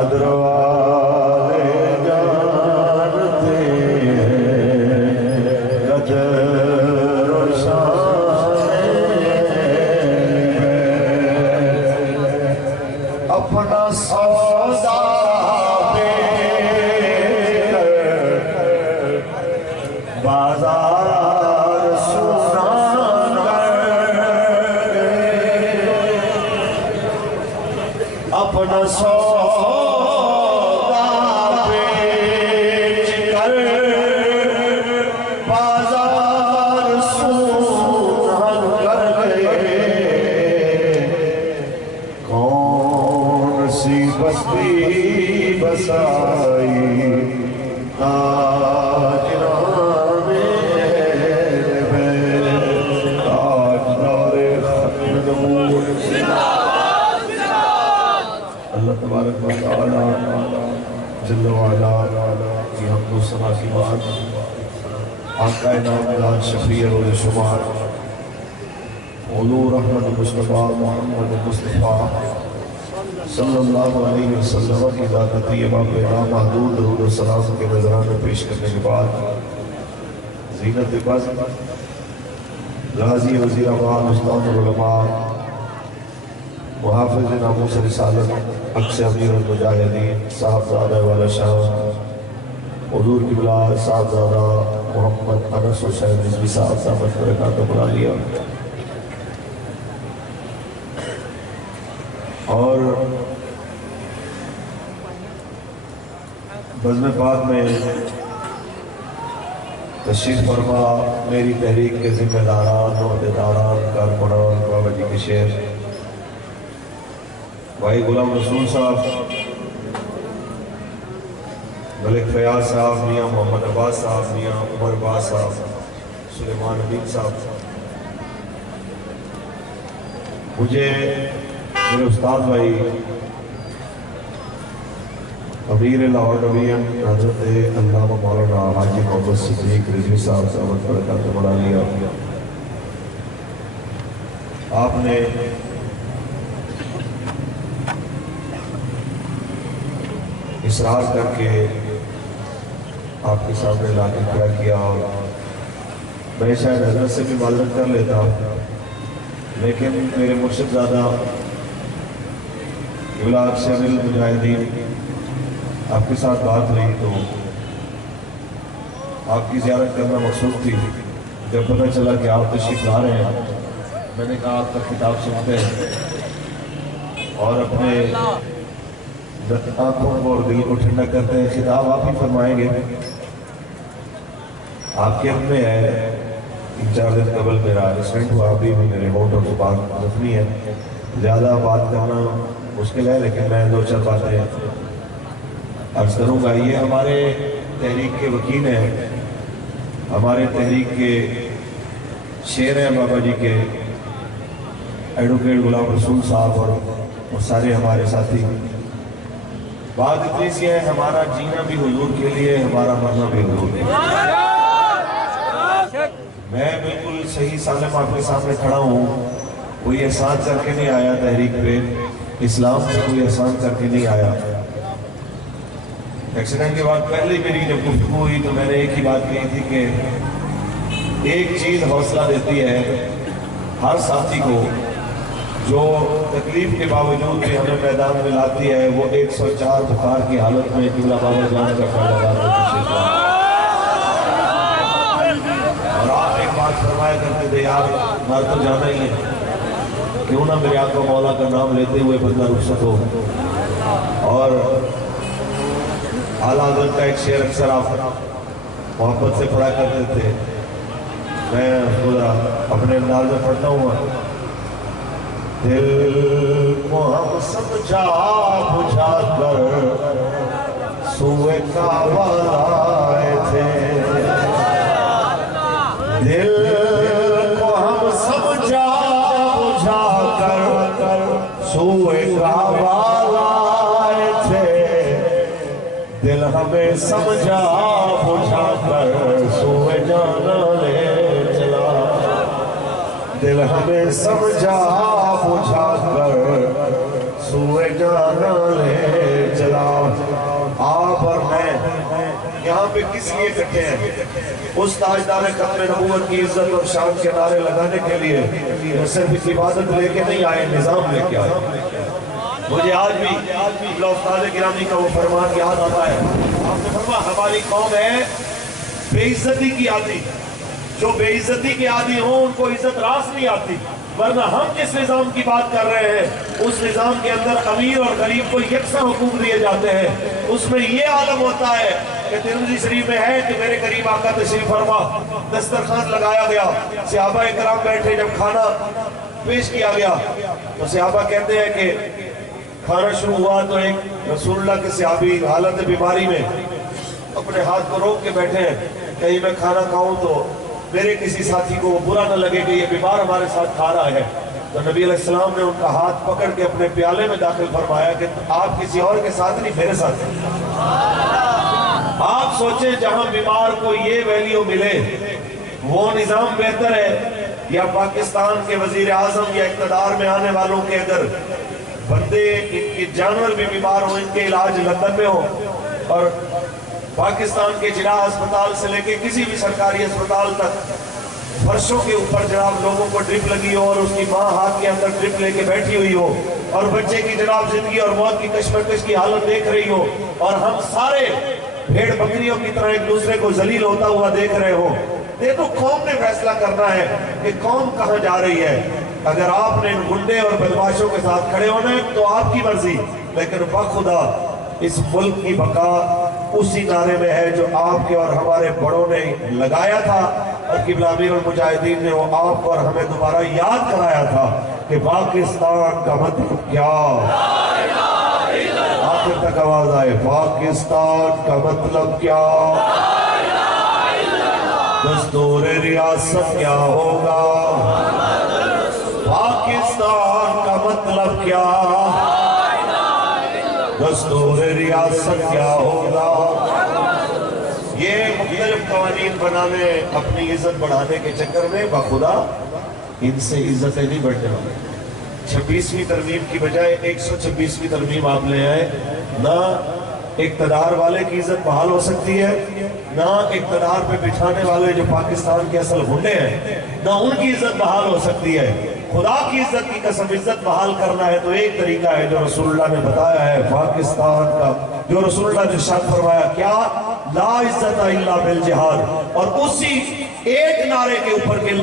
قدر والے جانتے ہیں قدر و شان اپنا سودا بیچ کر بازار سنا کر اپنا سودا بیچ کر بازار سنا کر گئے کون سی بستی بسائی تاجران تاجدار ختم نمود اللہ تبارک و تعالی جل وعلا کی حمد و ثنا کی بات آقا نامدار شفیع روز شمار حضور احمد مصطفیٰ محمد مصطفیٰ صلی اللہ علیہ وسلم کی ذات طیبہ پہ نامحدود درود و سلام کے نذرانے پیش کرنے کے بعد زینت بز غازی وزیر اعظم استاد العلماء محافظ ناموس رسالت اقص امیر المجاہدین صاحبزادہ والا شاہ حضور قبلہ صاحبزادہ محمد انس حسین رضوی صاحب دامت برکاتہ عالیہ اور بزم پاک میں تشریف فرما میری تحریک کے ذمہ داران عہدیداران کارکنان بابا جی کے شعر بھائی غلام رسول صاحب ملک فیاض صاحب میاں محمد عباس صاحب میاں عمر عباس صاحب سلیمان حبیب صاحب مجھے میرے استاد بھائی امیر لاہور نوین حضرت علامہ مولانا حاجی محمد صدیق رضوی صاحب دامت برکاتہ عالیہ آپ نے اصرار کر کے آپ کے سامنے لا کے کھڑا کیا اور میں شاید حضرت سے بھی معذرت کر لیتا لیکن میرے مرشد زادہ اولاد سے امیر المجاہدین آپ کے ساتھ بات ہوئی تو آپ کی زیارت کرنا مقصود تھی جب پتہ چلا کہ آپ تشریف لا رہے ہیں میں نے کہا آپ کا خطاب سنتے ہیں اور اپنے آنکھوں کو اور دل کو ٹھنڈا کرتے ہیں خطاب آپ ہی فرمائیں گے آپ کے اپنے ہے 3-4 دن قبل میرا ایکسیڈنٹ ہوا ابھی بھی میرے ہونٹوں کے پاس زخمی ہے زیادہ بات کرنا مشکل ہے لیکن میں 2-4 باتیں عرض کروں گا یہ ہمارے تحریک کے وکیل ہیں ہمارے تحریک کے شعر ہیں بابا جی کے ایڈوکیٹ غلام رسول صاحب اور سارے ہمارے ساتھی بات اتنی سی ہے ہمارا جینا بھی حضور کے لیے ہمارا مرنا بھی حضور کے لیے میں بالکل صحیح سالم آپ کے سامنے کھڑا ہوں کوئی احسان کر کے نہیں آیا تحریک پہ اسلام سے کوئی احسان کر کے نہیں آیا ایکسیڈنٹ کے بعد پہلے میری جب گفتگو ہوئی تو میں نے ایک ہی بات کہی تھی کہ ایک چیز حوصلہ دیتی ہے ہر ساتھی کو جو تکلیف کے باوجود بھی ہمیں میدان میں لاتی ہے وہ 104 بخار کی حالت میں قبلہ بابا جان کا پہلا اور آپ ایک بات فرمایا کرتے تھے یار مار تو جانا ہی ہے کیوں نہ میرے آقا مولا کا نام لیتے ہوئے بندہ رخصت ہو اور اعلیٰ حضرت کا ایک شعر اکثر آپ محبت سے پڑھا کرتے تھے میں اپنے انداز میں پڑھتا ہوں دل کو ہم سمجھا بجھا کر سوئے کعبہ آئے تھے دل کو ہم سمجھا بجھا کر سوئے کعبہ آئے تھے دل ہمیں سمجھا بجھا کر سوئے جانا لے چلا دل ہمیں سمجھا بجھا کر سوئے جانا لے چلا پہ کس لیے اکٹھے ہیں؟ اس تاجدار ختم نبوت کی عزت اور شان کے نعرے لگانے کے لیے وہ صرف عبادت لے کے نہیں آئے، نظام لے کے آئے۔ مجھے آج بھی استاد گرامی کا وہ فرمان یاد آتا ہے، آپ نے فرمایا ہماری قوم ہے بے عزتی کی عادی، جو بے عزتی کے عادی ہوں ان کو عزت راس نہیں آتی، ورنہ ہم جس نظام کی بات کر رہے ہیں اس نظام کے اندر امیر اور غریب کو یکساں حقوق دیے جاتے ہیں۔ اس میں یہ عالم ہوتا ہے کہ ترمذی شریف میں ہے کہ میرے قریب آقا تشریف فرما، دسترخوان لگایا گیا، صحابہ اکرام بیٹھے، جب کھانا پیش کیا گیا تو صحابہ کہتے ہیں کہ کھانا شروع ہوا تو ایک رسول اللہ کے صحابی حالت بیماری میں اپنے ہاتھ کو روک کے بیٹھے ہیں، کہیں میں کھانا کھاؤں تو میرے کسی ساتھی کو وہ برا نہ لگے کہ یہ بیمار ہمارے ساتھ کھا رہا ہے۔ تو نبی علیہ السلام نے ان کا ہاتھ پکڑ کے اپنے پیالے میں داخل فرمایا کہ آپ کسی اور کے ساتھ نہیں، میرے ساتھ ہیں۔ آپ سوچیں جہاں بیمار کو یہ ویلیو ملے وہ نظام بہتر ہے، یا پاکستان کے وزیر اعظم یا اقتدار میں آنے والوں کے اگر بندے ان کے جانور بھی بیمار ہوں، ان کے علاج لندن میں ہو، اور پاکستان کے جناح اسپتال سے لے کے کسی بھی سرکاری اسپتال تک فرشوں کے اوپر جناب لوگوں کو ڈرپ لگی ہو اور اس کی ماں ہاتھ کے اندر ڈرپ لے کے بیٹھی ہوئی ہو، اور بچے کی جناب زندگی اور موت کی کشمکش کی حالت دیکھ رہی ہو، اور ہم سارے بھیڑ بکریوں کی طرح ایک دوسرے کو ذلیل ہوتا ہوا دیکھ رہے ہو، یہ تو قوم نے فیصلہ کرنا ہے کہ قوم کہاں جا رہی ہے۔ اگر آپ نے ان گنڈے اور بدماشوں کے ساتھ کھڑے ہونا ہے تو آپ کی مرضی، لیکن بخدا اس ملک کی بقا اسی نعرے میں ہے جو آپ کے اور ہمارے بڑوں نے لگایا تھا، اور قبلہ امیر المجاہدین نے وہ آپ کو اور ہمیں دوبارہ یاد کرایا تھا کہ پاکستان کا مطلب کیا، آخر تک آواز آئے، پاکستان کا مطلب کیا، دستور ریاست کیا ہوگا، پاکستان کا مطلب کیا، دستور ریاست کیا ہوگا۔ یہ مختلف قوانین بنانے، اپنی عزت بڑھانے کے چکر میں بخدا ان سے عزتیں نہیں بڑھنے والی۔ 26ویں ترمیم کی بجائے 126ویں ترمیم آپ لے آئے، نہ اقتدار والے کی عزت بحال ہو سکتی ہے، نہ اقتدار پہ بٹھانے والے جو پاکستان کے اصل گنڈے ہیں نہ ان کی عزت بحال ہو سکتی ہے۔ خدا کی عزت کی قسم عزت بحال کرنا ہے تو ایک طریقہ ہے جو رسول اللہ نے بتایا ہے، پاکستان کا جو رسول اللہ نے ارشاد فرمایا کیا، لا عزت الا بالجہاد، اور اسی ایک نعرے کے اوپر کہ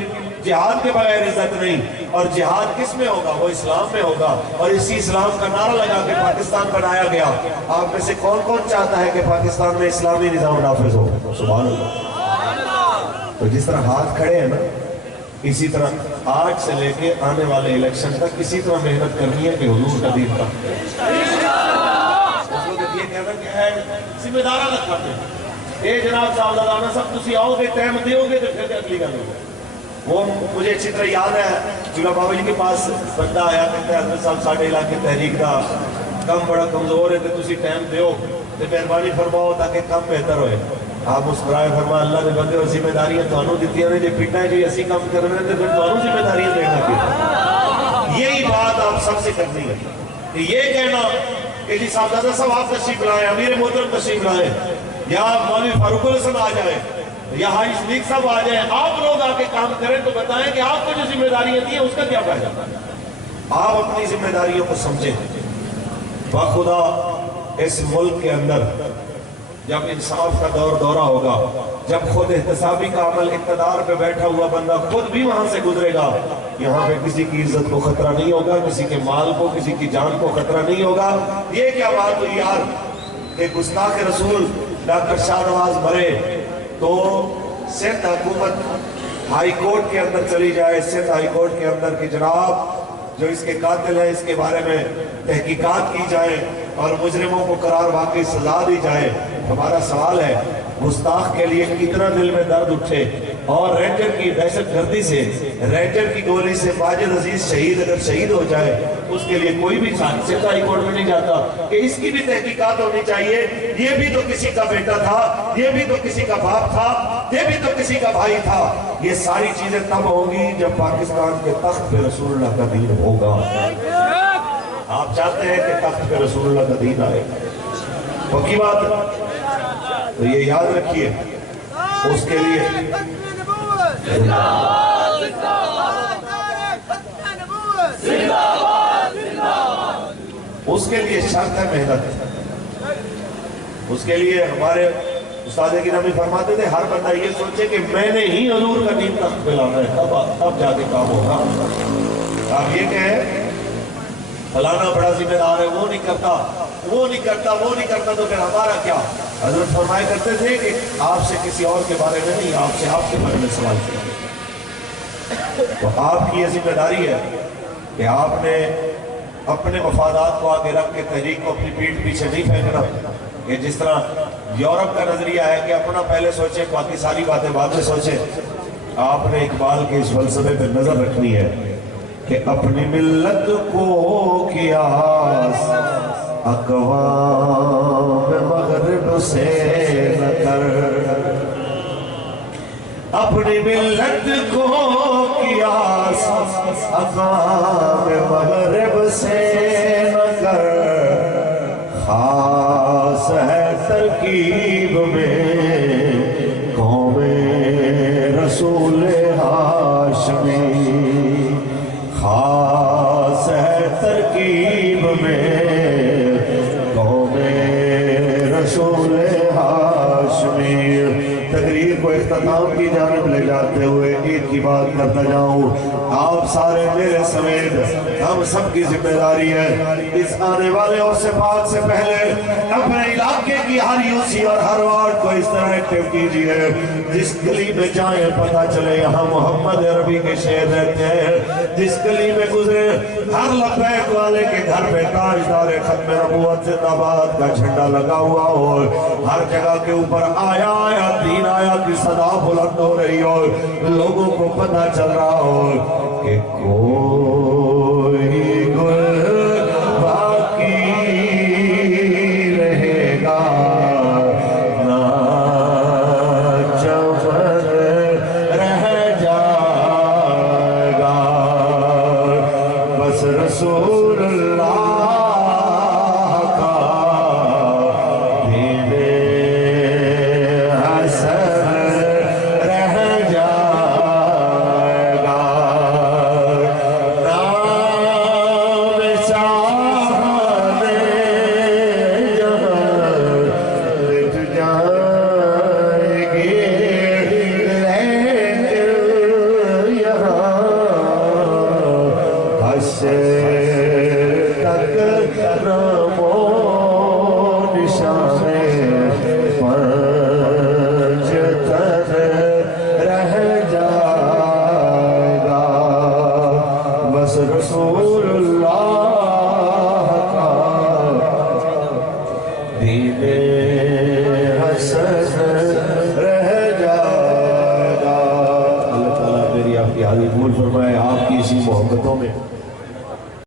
جہاد کے بغیر عزت نہیں، اور جہاد کس میں ہوگا، وہ اسلام میں ہوگا، اور اسی اسلام کا نعرہ لگا کے پاکستان بنایا گیا۔ آپ میں سے کون کون چاہتا ہے کہ پاکستان میں اسلامی نظام نافذ ہو؟ سبحان اللہ۔ تو جس طرح ہاتھ کھڑے ہیں نا، اسی طرح آج سے لے کے آنے والے الیکشن تک اسی طرح محنت کرنی ہے کہ حضور کا دین کا یہ کہنا کہ ہے ذمہ دارہ نہ کرتے ہیں، اے جناب صاحب لانا صاحب تسی آؤ گے ٹائم دیو گے تو پھر اگلی گل ہوگی۔ وہ مجھے اچھی طرح یاد ہے، چولہ بابا جی کے پاس بندہ آیا کہتا ہے حضرت صاحب ساڑھے علاقے تحریک دا کم بڑا کمزور ہے تو تسی ٹائم دیو تو مہربانی فرماؤ تاکہ کم بہتر ہوئے۔ آپ مسکرائے فرما اللہ نے بندے اور ذمہ داریاں تانوں دیتی ہیں جو پٹنا ہے جو اسی کام کر رہے ہیں تو پھر تانوں ذمہ داریاں دینا کی۔ یہی بات آپ سب سے کرنی ہے کہ یہ کہنا کہ جی صاحبزادہ صاحب آپ تشریف لائیں، امیر محترم تشریف لائیں، یا مولوی فاروق الحسن آ جائیں، یا حاجی صدیق صاحب آ جائیں، آپ لوگ آ کے کام کریں تو بتائیں کہ آپ کو جو ذمہ داریاں دی ہیں اس کا کیا فائدہ۔ آپ اپنی ذمہ داریوں کو سمجھیں۔ بخدا اس ملک کے اندر جب انصاف کا دورہ ہوگا، جب خود احتسابی کا عمل اقتدار پہ بیٹھا ہوا بندہ خود بھی وہاں سے گزرے گا، یہاں پہ کسی کی عزت کو خطرہ نہیں ہوگا، کسی کے مال کو، کسی کی جان کو خطرہ نہیں ہوگا۔ یہ کیا بات ہوئی یار کہ گستاخ رسول ڈاکٹر شاہ نواز مرے تو سندھ حکومت ہائی کورٹ کے اندر چلی جائے، سندھ ہائی کورٹ کے اندر کہ جناب جو اس کے قاتل ہیں اس کے بارے میں تحقیقات کی جائے اور مجرموں کو قرار واقعی سزا دی جائے۔ ہمارا سوال ہے گستاخ کے لیے کتنا دل میں درد اٹھے، اور رینجر کی دہشت گردی سے، رینجر کی گولی سے ماجد عزیز شہید اگر شہید ہو جائے اس کے لیے کوئی بھی سندھ ہائی کورٹ میں نہیں جاتا کہ اس کی بھی تحقیقات ہونی چاہیے، یہ بھی تو کسی کا بیٹا تھا، یہ بھی تو کسی کا باپ تھا، یہ بھی تو کسی کا بھائی تھا۔ یہ ساری چیزیں تب ہوں گی جب پاکستان کے تخت پہ رسول اللہ کا دین ہوگا۔ آپ چاہتے ہیں کہ تخت پہ رسول اللہ کا دین آئے، پکی بات ہے؟ تو یہ یاد رکھیے اس کے لیے شرط ہے محنت. اس کے لیے ہمارے استاد کرام فرماتے تھے ہر بندہ یہ سوچے کہ میں نے ہی حضور کا دین تک پھیلانا ہے، تب جا کے کام ہوگا. آپ یہ کہیں فلانا بڑا ذمہ دار ہے، وہ نہیں کرتا تو پھر ہمارا کیا؟ حضرت فرمایا کرتے تھے کہ آپ سے کسی اور کے بارے میں نہیں، آپ سے آپ کے بارے میں سوال کیا. تو آپ کی یہ ذمہ داری ہے کہ آپ نے اپنے مفادات کو آگے رکھ کے تحریک کو اپنی پیٹھ پیچھے نہیں پھینکنا. کہ جس طرح یورپ کا نظریہ ہے کہ اپنا پہلے سوچے باقی ساری باتیں بعد میں سوچے، آپ نے اقبال کے اس فلسفے پہ نظر رکھنی ہے کہ اپنی ملت کو قیاس اقوام مغرب سے نہ کر، اپنی ملت کو قیاس اقوام مغرب سے نہ کر. خاص ہے ترکیب میں قوم رسول ہاشمی، خاص ہے ترکیب میں قوم رسول ہاشمی. تقریر کو اختتام کی جانب لے جاتے ہوئے ایک ہی بات کرتا جاؤں، آپ سارے میرے سمیت ہم سب کی ذمہ داری ہے اس آنے والے اور پاک سے پہلے اپنے علاقے کی ہر یوسی اور ہر وارڈ کو اس طرح ایکٹیو کیجئے جس گلی میں جائیں پتہ چلے یہاں محمد عربی کے شہر رہتے ہیں. جس گلی میں گزرے ہر لبیک والے کے گھر پہ تاجدار ختم نبوت زندہ باد کا جھنڈا لگا ہوا ہو، ہر جگہ کے اوپر آیا آیا دین آیا کی صدا بلند ہو رہی ہو، لوگوں کو پتہ چل رہا ہو کہ کوئی گل باقی رہے گا نہ چمن رہ جائے گا، بس رسول اللہ کا دین حسن رہ جائے گا. نام شاہان جہاں لٹ جائے گی، لیکن یہاں حشر تک نام